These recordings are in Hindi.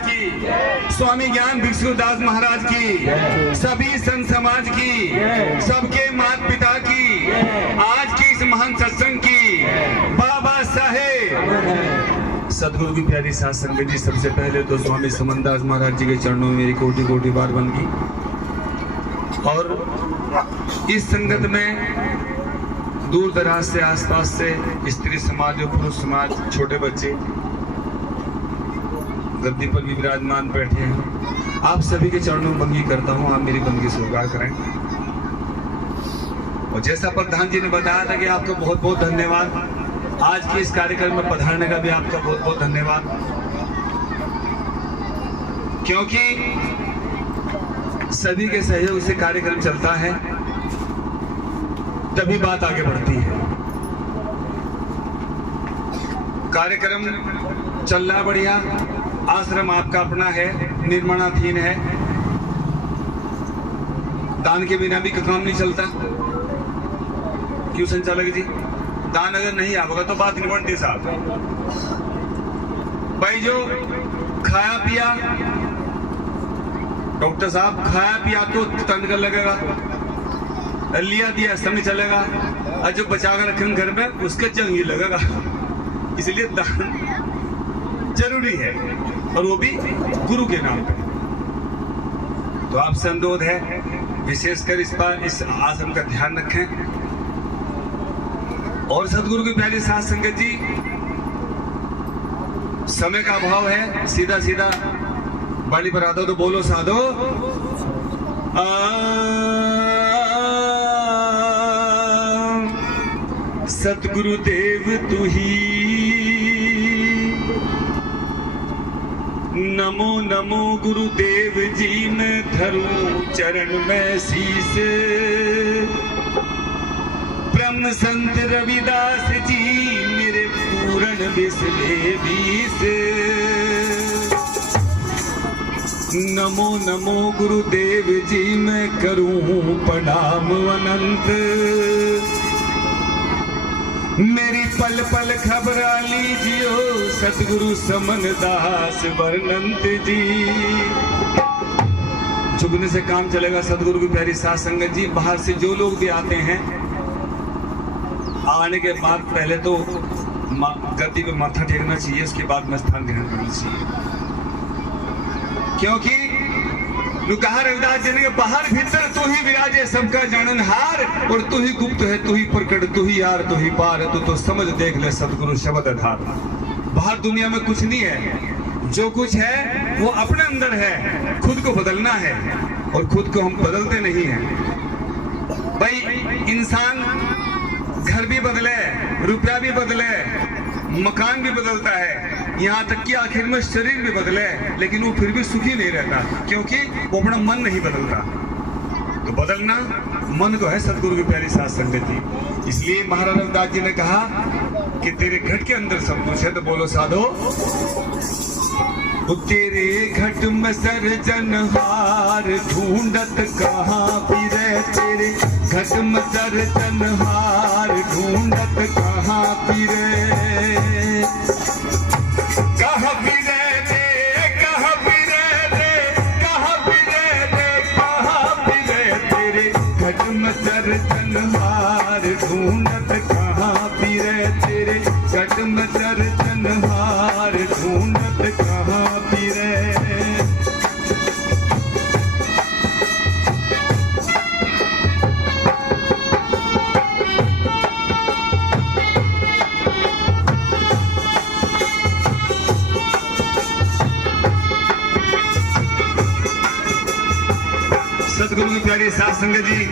की, स्वामी ज्ञान भिक्षुदास महाराज की, सभी संत समाज की, सबके माता पिता की, आज की इस महान सत्संग की, बाबा साहेब सदगुरु की प्यारी साथ संगत जी। सबसे पहले तो स्वामी समनदास महाराज जी के चरणों में मेरी कोटि कोटि बार वंदगी। और इस संगत में दूर दराज से, आसपास से स्त्री समाज और पुरुष समाज, छोटे बच्चे गद्दी पर भी विराजमान बैठे हैं। आप सभी के चरणों में वंदगी करता हूं। आप मेरी वंदगी स्वीकार करें। और जैसा प्रधान जी ने बताया था कि आपका बहुत बहुत धन्यवाद। आज के इस कार्यक्रम में पधारने का भी आपका बहुत बहुत धन्यवाद, क्योंकि सभी के सहयोग से कार्यक्रम चलता है, तभी बात आगे बढ़ती है। कार्यक्रम चल रहा बढ़िया। आश्रम आपका अपना है, निर्माणाधीन है। दान के बिना भी काम नहीं चलता। क्यों संचालक जी? दान अगर नहीं आवेगा तो बात नहीं बनती साहब। भाई जो खाया पिया, डॉक्टर साहब खाया पिया तो तन कर लगेगा, लिया दिया समय चलेगा, और जो बचा कर रखें घर में उसके जंग ही लगेगा। इसलिए दान जरूरी है, और वो भी गुरु के नाम पे। तो आपसे अनुरोध है, विशेषकर इस बार इस आश्रम का ध्यान रखें। और सदगुरु की प्यारी साथ संगत जी, समय का अभाव है, सीधा सीधा बाड़ी पर आता तो बोलो साधो। सतगुरुदेव तू ही, नमो नमो गुरुदेव जी, मैं धरूं चरण में शीस। ब्रह्म संत रविदास जी मेरे पूर्ण विसले बीस। नमो नमो गुरुदेव जी, मैं करूं प्रणाम अनंत। मेरी पल पल खबरा लीजियो सतगुरु समनदास वर्णंत जी। झुकने से काम चलेगा सतगुरु की प्यारी साथ संगत जी। बाहर से जो लोग भी आते हैं, आने के बाद पहले तो गद्दी पे माथा टेकना चाहिए, उसके बाद में स्थान ग्रहण करना चाहिए। क्योंकि कहा रविदास जी ने, बाहर भीतर तू ही विराजे सबका जाननहार, और तू ही गुप्त है, तू ही प्रकट, तू ही यार, तू ही पार है, तू तो समझ देख ले सतगुरु शब्द आधार। बाहर दुनिया में कुछ नहीं है, जो कुछ है वो अपने अंदर है। खुद को बदलना है, और खुद को हम बदलते नहीं हैं। भाई इंसान घर भी बदले, रुपया भी बदले, मकान भी बदलता है, यहाँ तक कि आखिर में शरीर भी बदले, लेकिन वो फिर भी सुखी नहीं रहता, क्योंकि वो अपना मन नहीं बदलता। तो बदलना मन को है सतगुरु की प्यारी साथ संगत जी। इसलिए महाराज रविदास जी ने कहा कि तेरे घट के अंदर सब कुछ है। तो बोलो साधो। तेरे घट में सर्जनहार ढूंढत कहाँ फिरे, तेरे घट में सर्जनहार ढूंढत कहाँ फिरे। कहाँ फिरे रे, कहाँ फिरे रे, कहाँ फिरे रे, कहाँ फिरे, तेरे घट में सर्जनहार ढूंढत कहाँ फिरे, तेरे घट में सर्जनहार ढूंढत कहाँ फिरे। सतगुरु की प्यारी साथ संगत जी,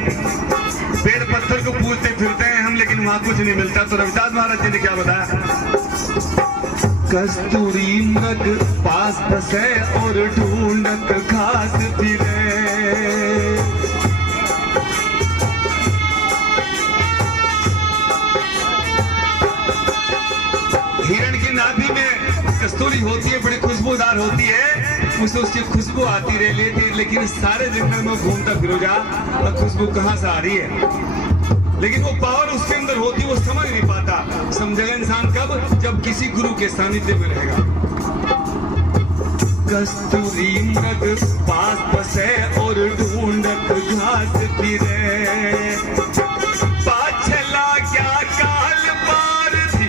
पेड़ पत्थर को पूजते फिरते हैं हम, लेकिन वहां कुछ नहीं मिलता। तो रविदास महाराज जी ने क्या बताया? कस्तूरी मृग पास बसे और ढूंढत घास फिरे। हिरण की नाभि में कस्तूरी होती है, बड़ी खुशबूदार होती है, उसे उसकी खुशबू आती रह लेती, लेकिन सारे जंगल में घूमता फिरो जा, और खुशबू कहाँ से आ रही है? लेकिन वो पावर उसके अंदर होती, वो समझ नहीं पाता। समझेगा इंसान कब? जब किसी गुरु के सानिध्य में रहेगा। कस्तूरी मृग पास बसे और ढूंढत घास फिरे। पाछला क्या काल पार थी,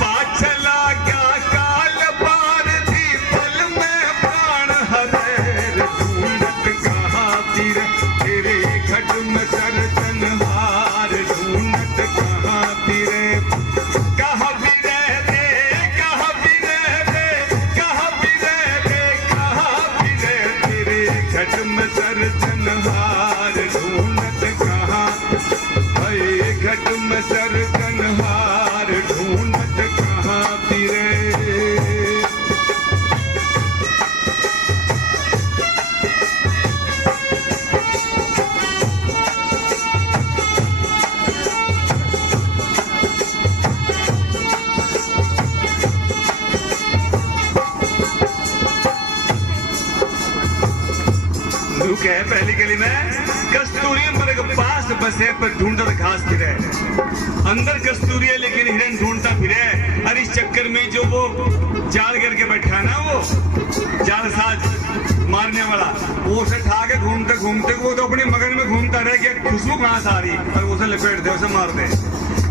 पाछला क्या काल पार थी, पल में प्राण हरेर ढूंढत कहाँ फिरे। तेरे घट में चरतन हार ढूंढत कहाँ फिरे। कहाँ फिरे रे, कहाँ फिरे रे, कहाँ फिरे रे, कहाँ फिरे। तेरे घट में चरतन हार ढूंढत कहाँ, हाय घट में चरतन हार ढूंढत कहाँ फिरे। क्या है पहली गली में? कस्तूरी मृग पास बसे पर ढूंढत घास फिरे। अंदर कस्तूरी है लेकिन हिरन ढूंढता फिरे। और इस चक्कर में जो वो जाल गिर के बैठा ना, वो जालसाज मारने वाला, वो उसे ठा के घूमते घूमते वो तो अपने मगन में घूमता रह गया, खुशबू कहाँ से आ रही, और उसे लपेट दे, उसे मार दे।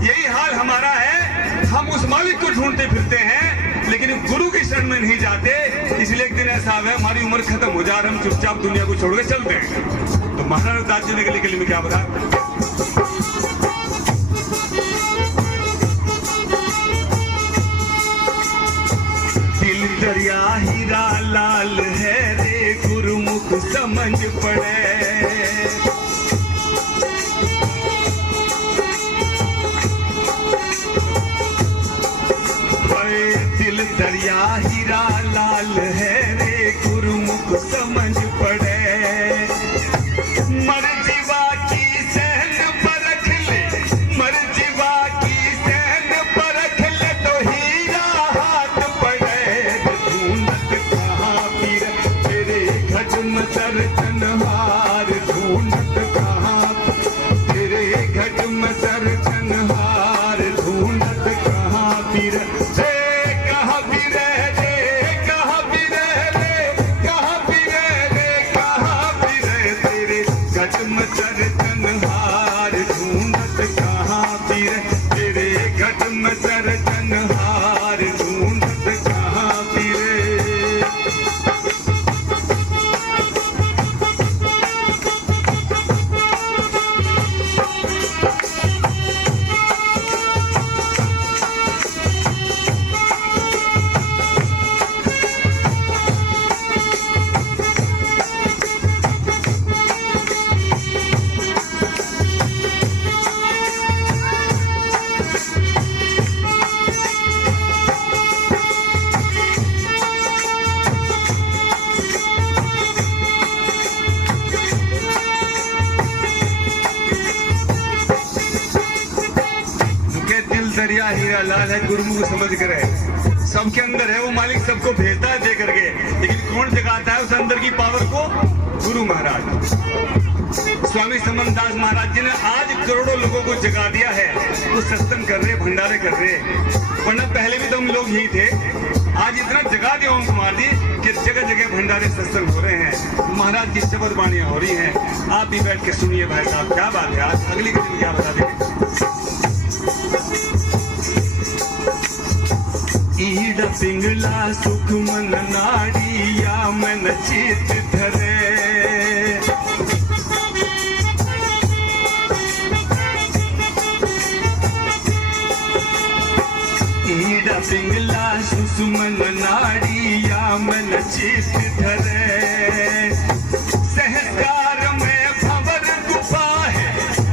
यही हाल हमारा है, हम उस मालिक को ढूंढते फिरते हैं लेकिन गुरु की शरण में नहीं जाते। इसलिए एक दिन ऐसा है, हमारी उम्र खत्म हो जा रही, हम चुपचाप दुनिया को छोड़ के चलते हैं। तो महाराज रविदास जी ने गली गली में क्या बता, दिल दरिया हीरा लाल है रे, गुरुमुख समझ पड़े। दिल दरिया हीरा लाल है रे, गुरुमुख समझ पड़े। मर जीवा की सहन परख ले, मर जीवा की सहन परख ले, तो हीरा हाथ पड़े। ढूंढत कहाँ फिरे, तेरे घट में चरतन हार ढूंढत कहाँ, तेरे घट में चरतन हार ढूंढत कहाँ फिरे। दरिया हीरा लाल है, गुरुमुख समझ करे। सबके अंदर है वो मालिक, सबको भेजता है दे करके, लेकिन कौन जगाता है उस अंदर की पावर को? गुरु महाराज। स्वामी समनदास महाराज जी ने आज करोड़ों लोगों को जगा दिया है। वो सत्संग कर रहे, भंडारे कर रहे, वरना पहले भी तो हम लोग यही थे। आज इतना जगा दिया ओम कुमार जी कि जगह जगह भंडारे सत्संग हो रहे हैं, महाराज की शब्द वाणियां हो रही हैं। आप भी बैठ के सुनिए भाई साहब, क्या बात है। आज अगली कड़ी क्या बता देंगे। ईड पिंगला सुख मन नाड़िया मन चित धरे। ईड पिंगला सुमन नाड़िया मन चित धरे। सहस्कार में भंवर गुफा है,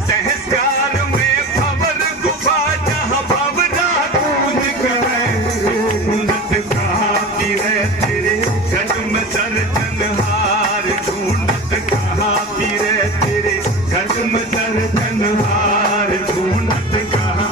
सहस्कार में भंवर गुफा, जहाँ भंवरा कूद करे। ढूंढत कहाँ फिरे, तेरे घट में चरतन हार ढूंढत कहाँ फिरे, तेरे घट में चरतन हार ढूंढत कहाँ।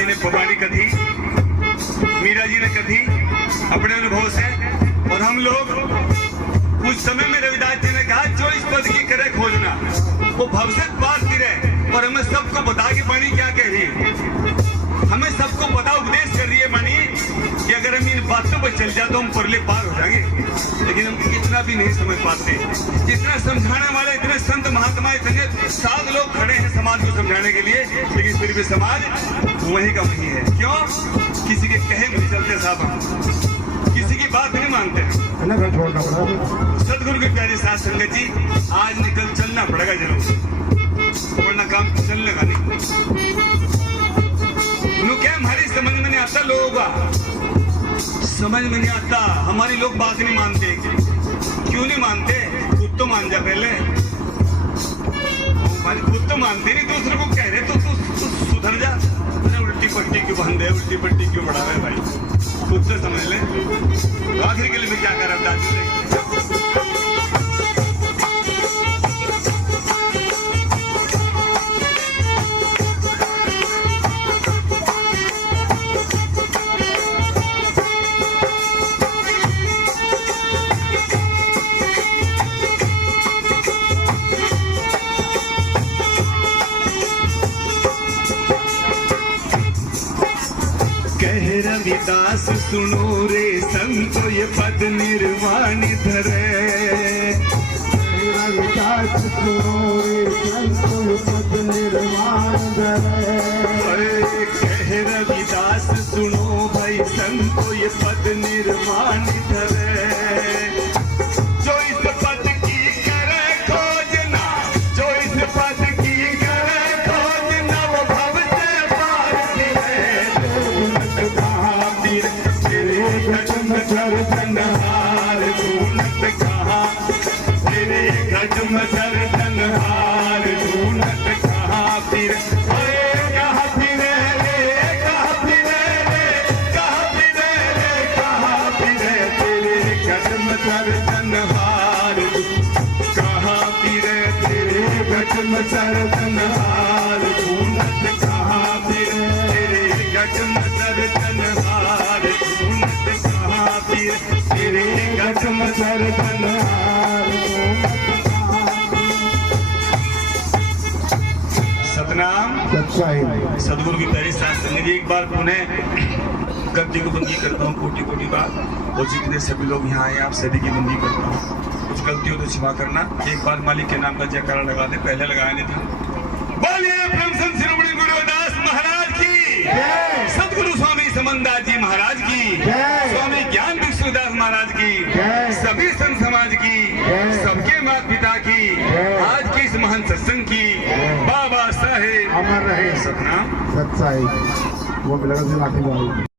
जी ने पवानी कथी, मीरा जी ने कथी अपने अनुभव से, और हम लोग कुछ समय में रविदास जी ने कहा जो इस पद की करे खोजना वो भविष्य पार फिरे, और हमें सबको बता के वाणी क्या कह रही है, हमें सबको पता उपदेश कर रही है वाणी कि अगर हम इन बातों पर चल जाए तो हम परले पार हो जाएंगे, लेकिन हम इतना भी नहीं समझ पाते। इतना समझाने वाले इतने संत महात्मा इतने सात लोग खड़े हैं समाज को समझाने के लिए, लेकिन फिर भी समाज वही का वही है। क्यों? किसी के कहे नहीं चलते साहब, किसी की बात नहीं मानते हैं। सदगुरु की प्यारी साथ संगत जी, आज निकल चलना पड़ेगा जरूर, वरना काम चलने का नहीं। क्या हमारी समझ में नहीं आता, लोगों का समझ में नहीं आता, हमारी लोग बात नहीं मानते। क्यों नहीं मानते? खुद तो मान जा पहले, हमारी खुद तो मानते नहीं, दूसरे को कह रहे तो तू सुधर जा। उल्टी पट्टी क्यों बंद है, उल्टी पट्टी क्यों बढ़ा रहे भाई, खुद से समझ ले। तो आखिर के लिए क्या कर रहा था? रविदास सुनो रे संतो ये पद निर्वाण धरे, रविदास सुनो रे संतो ये पद निर्वाण धरे। अरे कह रविदास सुनो भाई संतो ये पद निर्वाण धरे, जो इस पद की करे खोजना, जो इस पद की करे खोजना वो भव से पार धनहार ढूंढत कहाँ, तेरे गजम सर धनहार ढूंढत कहाँ फिर, अरे कहाँ फिरे रे, कहाँ फिरे रे, कहाँ फिरे रे, कहाँ फिरे, तेरे गजम सर धनहार कहाँ फिरे, तेरे गजम सर धनहार ढूंढत कहाँ फिरे, तेरे गजम सर धनहार ढूंढत कहाँ फिरे, तेरे गजम सर धनहार। सतनाम सच्चाई। सदगुरु की प्यारी साथ संगत जी, एक बार पुनः गद्दी को बंदी करता हूँ, कोटि कोटि बार, और जितने सभी लोग यहाँ आए आप सभी की बंदी करता हूँ, कुछ गलती हो तो क्षमा करना। एक बार मालिक के नाम का जयकारा लगा दे, पहले लगाया नहीं था। बोलिए ब्रह्म संत शिरोमणि गुरुदास महाराज की, सदगुरु स्वामी समनदास जी महाराज की, स्वामी ज्ञान विष्णुदास महाराज की, सभी संत समाज की, सबके माता पिता की, आज की इस महान सत्संग की, बाबा साहेब अमर रहे सतनाम सच्चाई। वो मिलेगा